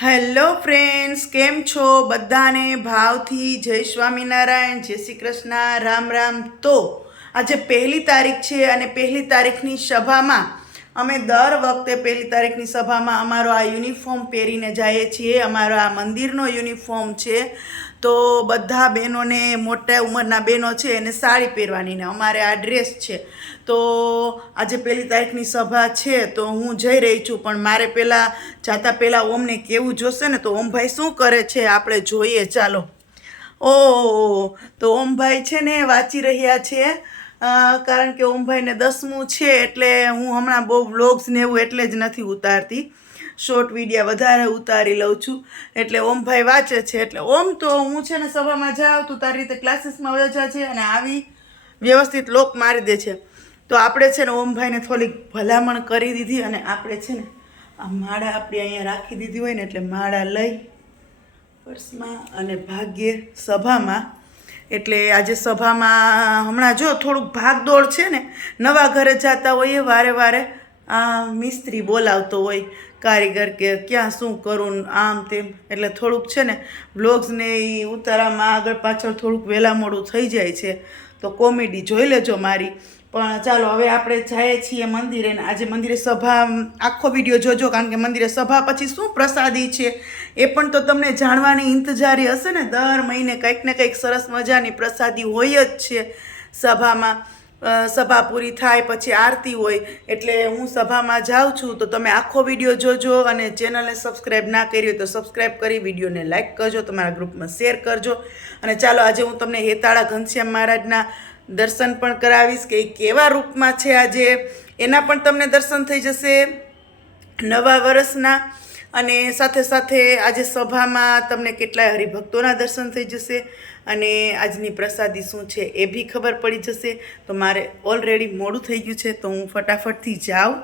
Hello friends, કેમ છો? બધાને ભાવથી જય સ્વામિનારાયણ, જય શ્રી કૃષ્ણ, રામ રામ. તો આજે 1 તારીખ છે અને 1 તારીખની સભામાં અમે દર વખતે 1 તારીખની સભામાં અમારો આ યુનિફોર્મ પહેરીને જઈએ છીએ. અમારો આ મંદિરનો યુનિફોર્મ છે. તો બધા બહેનોને, મોટા ઉંમરના બહેનો છે એને સાડી પહેરવાની, ને અમારે આ ડ્રેસ છે. તો આજે 1 તારીખની સભા છે તો હું જઈ રહી છું, પણ મારે પહેલાં ઓમને કેવું જોશે ને. તો ઓમભાઈ શું કરે છે આપણે જોઈએ, ચાલો. તો ઓમભાઈ છે ને વાંચી રહ્યા છે, કારણ કે ઓમભાઈને 10મું છે, એટલે હું હમણાં બહુ વ્લોગ્સ ને એવું એટલે જ નથી ઉતારતી, શોર્ટ વિડીયા વધારે ઉતારી લઉં છું. એટલે ઓમભાઈ વાંચે છે. એટલે ઓમ, તો હું છે ને સભામાં જાઉં તું તારી રીતે ક્લાસીસમાં વયો છે અને આવી વ્યવસ્થિત લોક મારી દે છે. તો આપણે છે ને ઓમભાઈને થોડીક ભલામણ કરી દીધી, અને આપણે છે ને આ માળા આપણે અહીંયા રાખી દીધી હોય ને, એટલે માળા લઈ પર્સમાં અને ભાગ્યે સભામાં. એટલે આજે સભામાં હમણાં જો થોડુંક ભાગદોડ છે ને, નવા ઘરે જતા હોઈએ, વારે વારે આ મિસ્ત્રી બોલાવતો હોય, કારીગર, કે ક્યાં શું કરું આમ તેમ. એટલે થોડુંક છે ને વ્લોગ્સને એ ઉતારવામાં આગળ પાછળ થોડુંક વહેલા મોડું થઈ જાય છે. તો કોમેડી જોઈ લેજો મારી. પણ ચાલો, હવે આપણે જઈએ છીએ મંદિરે, ને આજે મંદિરે સભા, આખો વિડીયો જોજો, કારણ કે મંદિરે સભા પછી શું પ્રસાદી છે એ પણ તો તમને જાણવાની ઇંતજારી હશે ને. દર મહિને કંઈક ને કંઈક સરસ મજાની પ્રસાદી હોય જ છે સભામાં. સભા પૂરી થાય પછી આરતી હોય. એટલે હું સભામાં જાઉં છું, તો તમે આખો વિડીયો જોજો, અને ચેનલને સબસ્ક્રાઈબ ના કરી હોય તો સબસ્ક્રાઈબ કરી વિડીયોને લાઇક કરજો, તમારા ગ્રુપમાં શેર કરજો. અને ચાલો, આજે હું તમને હેતાળા ઘનશ્યામ મહારાજના દર્શન પણ કરાવીશ, કે એ કેવા રૂપમાં છે આજે, એના પણ તમને દર્શન થઈ જશે નવા વર્ષના. અને સાથે સાથે આજે સભામાં તમને કેટલાય હરિભક્તોના દર્શન થઈ જશે, અને આજની પ્રસાદી શું છે એ બી ખબર પડી જશે. તો મારે ઓલરેડી મોડું થઈ ગયું છે, તો હું ફટાફટથી જાઉં.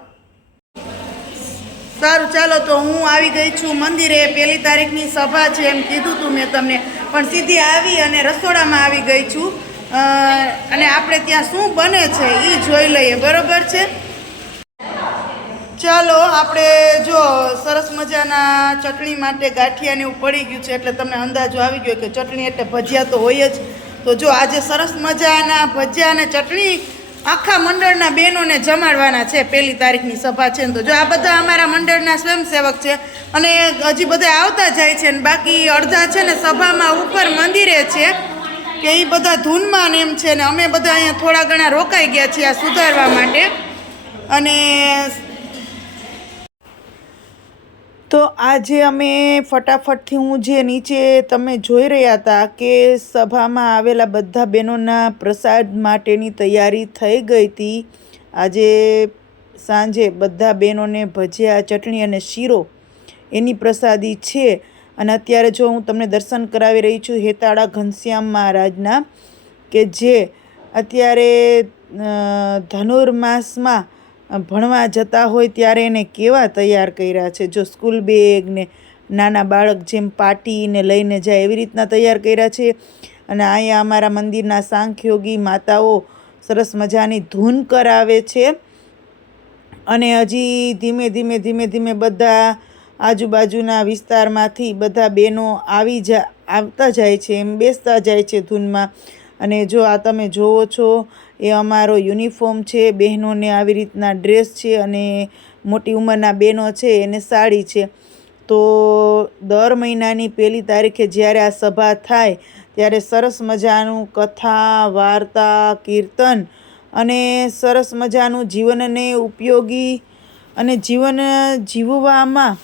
સારું, ચાલો, તો હું આવી ગઈ છું મંદિરે. 1 તારીખની સભા છે એમ કીધું હતું મેં તમને, પણ સીધી આવી અને રસોડામાં આવી ગઈ છું. અને આપણે ત્યાં શું બને છે એ જોઈ લઈએ, બરોબર છે? ચાલો, આપણે જો સરસ મજાના ચટણી માટે ગાંઠિયાને એવું પડી ગયું છે, એટલે તમને અંદાજો આવી ગયો કે ચટણી એટલે ભજીયા તો હોય જ. તો જો આજે સરસ મજાના ભજીયા અને ચટણી આખા મંડળના બહેનોને જમાડવાના છે. 1 તારીખની સભા છે ને, તો જો આ બધા અમારા મંડળના સ્વયંસેવક છે, અને હજી બધા આવતા જાય છે, ને બાકી અડધા છે ને સભામાં ઉપર મંદિરે છે, કે એ બધા ધૂનમાં એમ છે, ને અમે બધા અહીંયા થોડા ઘણા રોકાઈ ગયા છીએ આ સુધારવા માટે. અને તો આજે અમે ફટાફટથી, હું જે નીચે તમે જોઈ રહ્યા હતા કે સભામાં આવેલા બધા બહેનોના પ્રસાદ માટેની તૈયારી થઈ ગઈ હતી. આજે સાંજે બધા બહેનોને ભજીયા, ચટણી અને શીરો એની પ્રસાદી છે. અને અત્યારે જો હું તમને દર્શન કરાવી રહી છું હેતાળા ઘનશ્યામ મહારાજના, કે જે અત્યારે ધનુર્માસમાં ભણવા જતા હોય ત્યારે એને કેવા તૈયાર કર્યા છે. જો સ્કૂલ બેગ ને નાના બાળક જેમ પાટીને લઈને જાય એવી રીતના તૈયાર કર્યા છે. અને અહીંયા અમારા મંદિરના સાંખ્યોગી માતાઓ સરસ મજાની ધૂન કરાવે છે. અને હજી ધીમે ધીમે બધા આજુબાજુના વિસ્તારમાંથી બધા બહેનો આવતા જાય છે, એમ બેસતા જાય છે ધૂનમાં. અને જો આ તમે જોવો છો એ અમારો યુનિફોર્મ છે, બહેનોને આવી રીતના ડ્રેસ છે, અને મોટી ઉંમરના બહેનો છે એને સાડી છે. તો દર મહિનાની 1 તારીખે જ્યારે આ સભા થાય ત્યારે સરસ મજાનું કથા, વાર્તા, કીર્તન અને સરસ મજાનું જીવનને ઉપયોગી અને જીવન જીવવામાં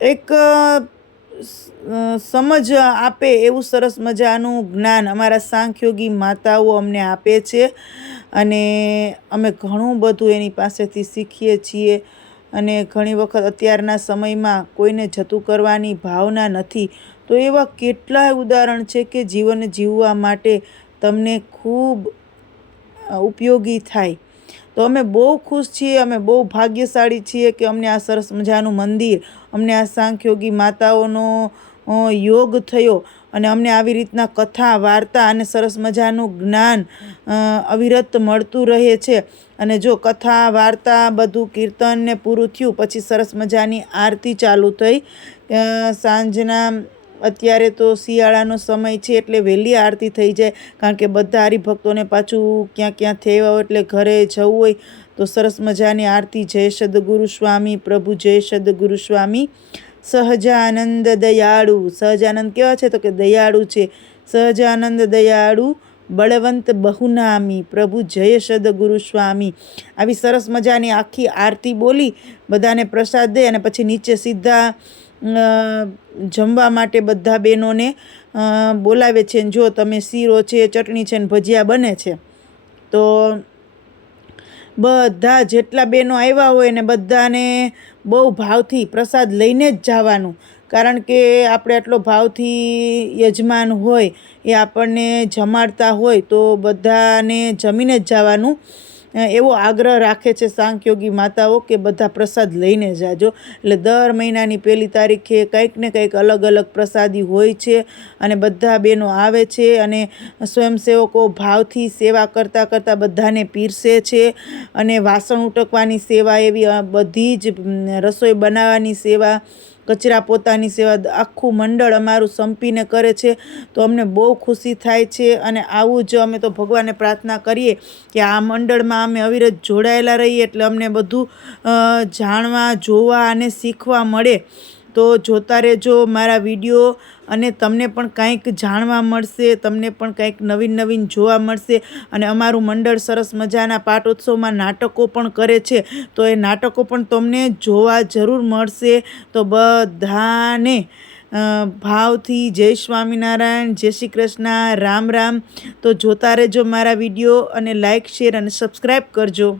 એક સમજ આપે એવું સરસ મજાનું જ્ઞાન અમારા સાંખ્યોગી માતાઓ અમને આપે છે. અને અમે ઘણું બધું એની પાસેથી શીખીએ છીએ. અને ઘણી વખત અત્યારના સમયમાં કોઈને જતું કરવાની ભાવના નથી, તો એવા કેટલાય ઉદાહરણ છે કે જીવન જીવવા માટે તમને ખૂબ ઉપયોગી થાય. તો અમે બહુ ખુશ છીએ, અમે બહુ ભાગ્યશાળી છીએ કે અમને આ સરસ મજાનું મંદિર, અમને આ સાંખ્યોગી માતાઓનો યોગ થયો. અને અમને આવી રીતના કથા વાર્તા અને સરસ મજાનું જ્ઞાન અવિરત મળતું રહે છે. અને જો કથા વાર્તા બધું કીર્તન ને પૂરું થયું પછી સરસ મજાની આરતી ચાલુ થઈ. સાંજના અત્યારે તો શિયાળાનો સમય છે એટલે વહેલી આરતી થઈ જાય, કારણ કે બધા હરિભક્તોને પાછું ક્યાં થયા હોય એટલે ઘરે જવું હોય તો સરસ મજાની આરતી. જય સદગુરુ સ્વામી પ્રભુ, જય સદગુરુ સ્વામી. સહજાનંદ દયાળુ, સહજાનંદ કેવા છે તો કે દયાળુ છે. સહજાનંદ દયાળુ બળવંત બહુનામી પ્રભુ, જય સદગુરુ સ્વામી. આવી સરસ મજાની આખી આરતી બોલી બધાને પ્રસાદ દે અને પછી નીચે સીધા જમવા માટે બધા બહેનોને બોલાવે છે. જો તમે શીરો છે, ચટણી છે ને ભજીયા બને છે, તો બધા જેટલા બહેનો આવ્યા હોય ને બધાને બહુ ભાવથી પ્રસાદ લઈને જ જવાનું, કારણ કે આપણે આટલો ભાવથી યજમાન હોય એ આપણને જમાડતા હોય તો બધાને જમીને જ જવાનું એવો આગ્રહ રાખે છે સાંખ્યોગી માતાઓ કે બધા પ્રસાદ લઈને જાજો. એટલે દર મહિનાની 1 તારીખે કંઈક ને કંઈક અલગ અલગ પ્રસાદી હોય છે અને બધા બહેનો આવે છે અને સ્વયંસેવકો ભાવથી સેવા કરતાં કરતાં બધાને પીરસે છે. અને વાસણ ઉટકવાની સેવા, એવી બધી જ રસોઈ બનાવવાની સેવા, કચરા પોતાની સેવા આખું મંડળ અમારું સંપીને કરે છે. તો અમને બહુ ખુશી થાય છે અને આવું જ અમે તો ભગવાનને પ્રાર્થના કરીએ કે આ મંડળમાં અમે અવિરત જોડાયેલા રહીએ એટલે અમને બધું જાણવા, જોવા અને શીખવા મળે. તો જોતા રહેજો મારા વિડીયો અને તમને પણ કંઈક જાણવા મળશે, તમને પણ કંઈક નવીન જોવા મળશે. અને અમારું મંડળ સરસ મજાના પાટોત્સવમાં નાટકો પણ કરે છે, તો એ નાટકો પણ તમને જોવા જરૂર મળશે. તો બધાને ભાવથી જય સ્વામિનારાયણ, જય શ્રી કૃષ્ણ, રામ રામ. તો જોતા રહેજો મારા વિડીયો અને લાઈક, શેર અને સબસ્ક્રાઈબ કરજો.